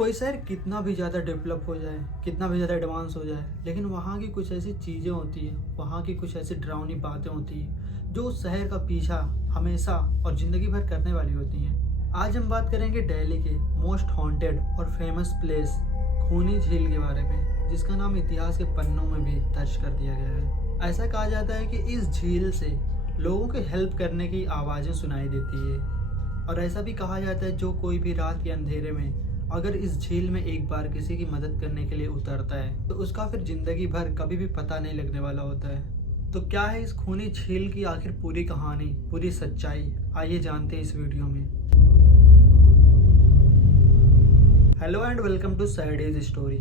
कोई शहर कितना भी ज़्यादा डेवलप हो जाए, कितना भी ज़्यादा एडवांस हो जाए, लेकिन वहाँ की कुछ ऐसी चीज़ें होती हैं, वहाँ की कुछ ऐसी डरावनी बातें होती हैं जो उस शहर का पीछा हमेशा और ज़िंदगी भर करने वाली होती हैं। आज हम बात करेंगे दिल्ली के मोस्ट हॉन्टेड और फेमस प्लेस खूनी झील के बारे में, जिसका नाम इतिहास के पन्नों में भी दर्ज कर दिया गया है। ऐसा कहा जाता है कि इस झील से लोगों के हेल्प करने की आवाज़ें सुनाई देती है, और ऐसा भी कहा जाता है जो कोई भी रात के अंधेरे में अगर इस झील में एक बार किसी की मदद करने के लिए उतरता है तो उसका फिर जिंदगी भर कभी भी पता नहीं लगने वाला होता है। तो क्या है इस खूनी झील की आखिर पूरी कहानी, पूरी सच्चाई? आइए जानते हैं इस वीडियो में। हेलो एंड वेलकम टू सैडेज स्टोरी।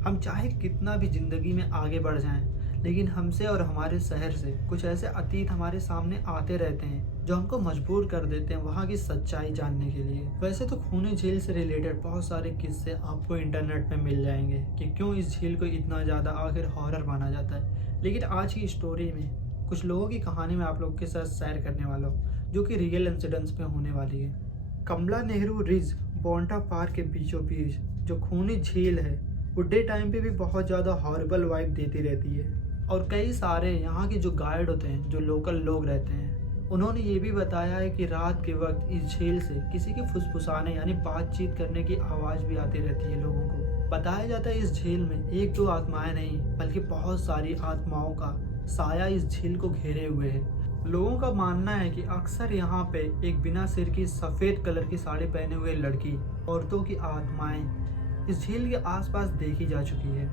हम चाहे कितना भी जिंदगी में आगे बढ़ जाएं, लेकिन हमसे और हमारे शहर से कुछ ऐसे अतीत हमारे सामने आते रहते हैं जो हमको मजबूर कर देते हैं वहाँ की सच्चाई जानने के लिए। वैसे तो खूनी झील से रिलेटेड बहुत सारे किस्से आपको इंटरनेट पे मिल जाएंगे कि क्यों इस झील को इतना ज़्यादा आखिर हॉरर माना जाता है, लेकिन आज की स्टोरी में कुछ लोगों की कहानी मैं आप लोग के साथ शेयर करने वाला हूँ जो कि रियल इंसिडेंट्स पे होने वाली है। कमला नेहरू रिज बोंटा पार्क के बीचों बीच जो खूनी झील है वो डे टाइम पे भी बहुत ज़्यादा हॉरिबल वाइब देती रहती है। और कई सारे यहाँ के जो गाइड होते हैं, जो लोकल लोग रहते हैं, उन्होंने ये भी बताया है कि रात के वक्त इस झील से किसी के फुसफुसाने यानी बातचीत करने की आवाज़ भी आती रहती है लोगों को। बताया जाता है इस झील में एक दो आत्माएं नहीं बल्कि बहुत सारी आत्माओं का साया इस झील को घेरे हुए है। लोगों का मानना है कि अक्सर यहाँ पे एक बिना सिर की सफ़ेद कलर की साड़ी पहने हुए लड़की, औरतों की आत्माएं इस झील के आसपास देखी जा चुकी है।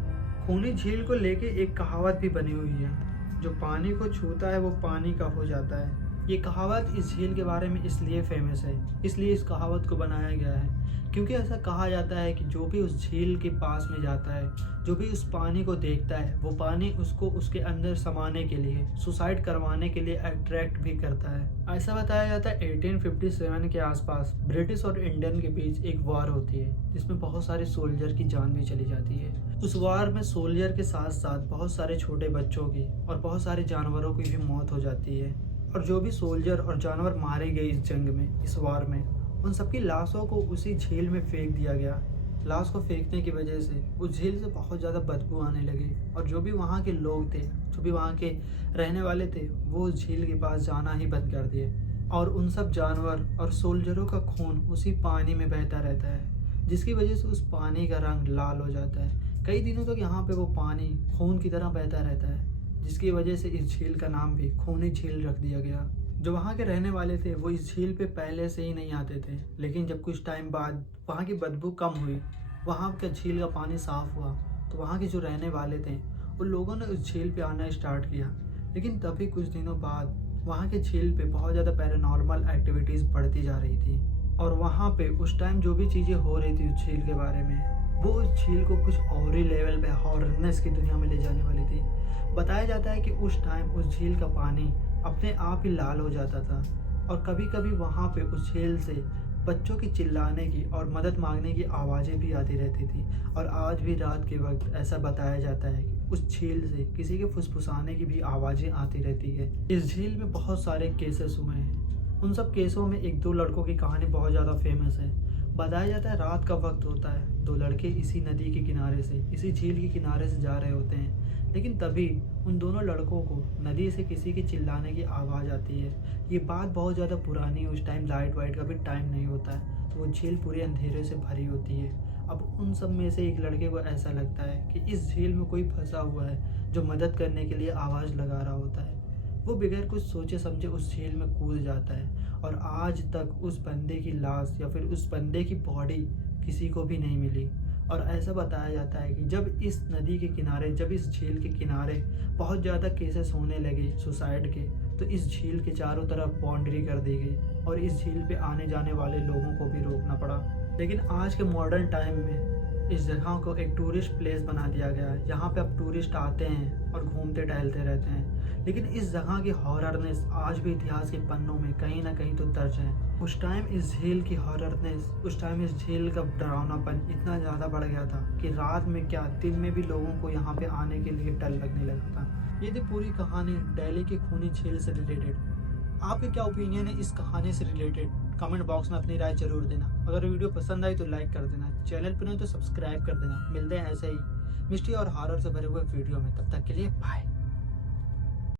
खूनी झील को लेके एक कहावत भी बनी हुई है, जो पानी को छूता है वो पानी का हो जाता है। ये कहावत इस झील के बारे में इसलिए फेमस है, इसलिए इस कहावत को बनाया गया है क्योंकि ऐसा कहा जाता है कि जो भी उस झील के पास में जाता है, जो भी उस पानी को देखता है, वो पानी उसको उसके अंदर समाने के लिए, सुसाइड करवाने के लिए अट्रैक्ट भी करता है। ऐसा बताया जाता है 1857 के आसपास ब्रिटिश और इंडियन के बीच एक वॉर होती है जिसमें बहुत सारे सोल्जर की जान भी चली जाती है। उस वॉर में सोल्जर के साथ साथ बहुत सारे छोटे बच्चों की और बहुत सारे जानवरों की भी मौत हो जाती है। और जो भी सोल्जर और जानवर मारे गए इस जंग में, इस वार में, उन सबकी लाशों को उसी झील में फेंक दिया गया। लाश को फेंकने की वजह से उस झील से बहुत ज़्यादा बदबू आने लगी, और जो भी वहाँ के लोग थे, जो भी वहाँ के रहने वाले थे, वो उस झील के पास जाना ही बंद कर दिए। और उन सब जानवर और सोल्जरों का खून उसी पानी में बहता रहता है, जिसकी वजह से उस पानी का रंग लाल हो जाता है। कई दिनों तक यहाँ पे वो पानी खून की तरह बहता रहता है, जिसकी वजह से इस झील का नाम भी खूनी झील रख दिया गया। जो वहाँ के रहने वाले थे वो इस झील पे पहले से ही नहीं आते थे, लेकिन जब कुछ टाइम बाद वहाँ की बदबू कम हुई, वहाँ का झील का पानी साफ हुआ, तो वहाँ के जो रहने वाले थे उन लोगों ने उस झील पे आना स्टार्ट किया। लेकिन तभी कुछ दिनों बाद वहाँ के झील पे बहुत ज़्यादा पैरानॉर्मल एक्टिविटीज़ बढ़ती जा रही थी, और वहाँ पे उस टाइम जो भी चीज़ें हो रही थी उस झील के बारे में, वो उस झील को कुछ और ही लेवल पे हॉररनेस की दुनिया में ले जाने वाली थी। बताया जाता है कि उस टाइम उस झील का पानी अपने आप ही लाल हो जाता था, और कभी कभी वहाँ पे उस झील से बच्चों की चिल्लाने की और मदद मांगने की आवाज़ें भी आती रहती थी। और आज भी रात के वक्त ऐसा बताया जाता है कि उस झील से किसी के फुसफुसाने की भी आवाज़ें आती रहती है। इस झील में बहुत सारे केसेस हुए हैं। उन सब केसों में एक दो लड़कों की कहानी बहुत ज़्यादा फेमस है। बताया जाता है रात का वक्त होता है, दो लड़के इसी नदी के किनारे से, इसी झील के किनारे से जा रहे होते हैं, लेकिन तभी उन दोनों लड़कों को नदी से किसी के चिल्लाने की आवाज़ आती है। ये बात बहुत ज़्यादा पुरानी, उस टाइम लाइट वाइट का भी टाइम नहीं होता है, तो वो झील पूरे अंधेरे से भरी होती है। अब उन सब में से एक लड़के को ऐसा लगता है कि इस झील में कोई फंसा हुआ है जो मदद करने के लिए आवाज़ लगा रहा होता है। वो बगैर कुछ सोचे समझे उस झील में कूद जाता है, और आज तक उस बंदे की लाश या फिर उस बंदे की बॉडी किसी को भी नहीं मिली। और ऐसा बताया जाता है कि जब इस नदी के किनारे, जब इस झील के किनारे बहुत ज़्यादा केसेस होने लगे सुसाइड के, तो इस झील के चारों तरफ बाउंड्री कर दी गई और इस झील पे आने जाने वाले लोगों को भी रोकना पड़ा। लेकिन आज के मॉडर्न टाइम में इस जगह को एक टूरिस्ट प्लेस बना दिया गया है, जहाँ पे अब टूरिस्ट आते हैं और घूमते टहलते रहते हैं। लेकिन इस जगह की हॉररनेस आज भी इतिहास के पन्नों में कहीं ना कहीं तो दर्ज है। उस टाइम इस झील की हॉररनेस, उस टाइम इस झील का डरावनापन इतना ज़्यादा बढ़ गया था कि रात में क्या, दिन में भी लोगों को यहाँ पे आने के लिए डर लगने लगा था। ये थी पूरी कहानी दिल्ली की खूनी झील से रिलेटेड। आपके क्या ओपिनियन है इस कहानी से रिलेटेड? कमेंट बॉक्स में अपनी राय जरूर देना। अगर वीडियो पसंद आई तो लाइक कर देना, चैनल पर नहीं तो सब्सक्राइब कर देना। मिलते हैं ऐसे ही मिस्ट्री और हॉरर से भरे हुए वीडियो में, तब तक के लिए बाय।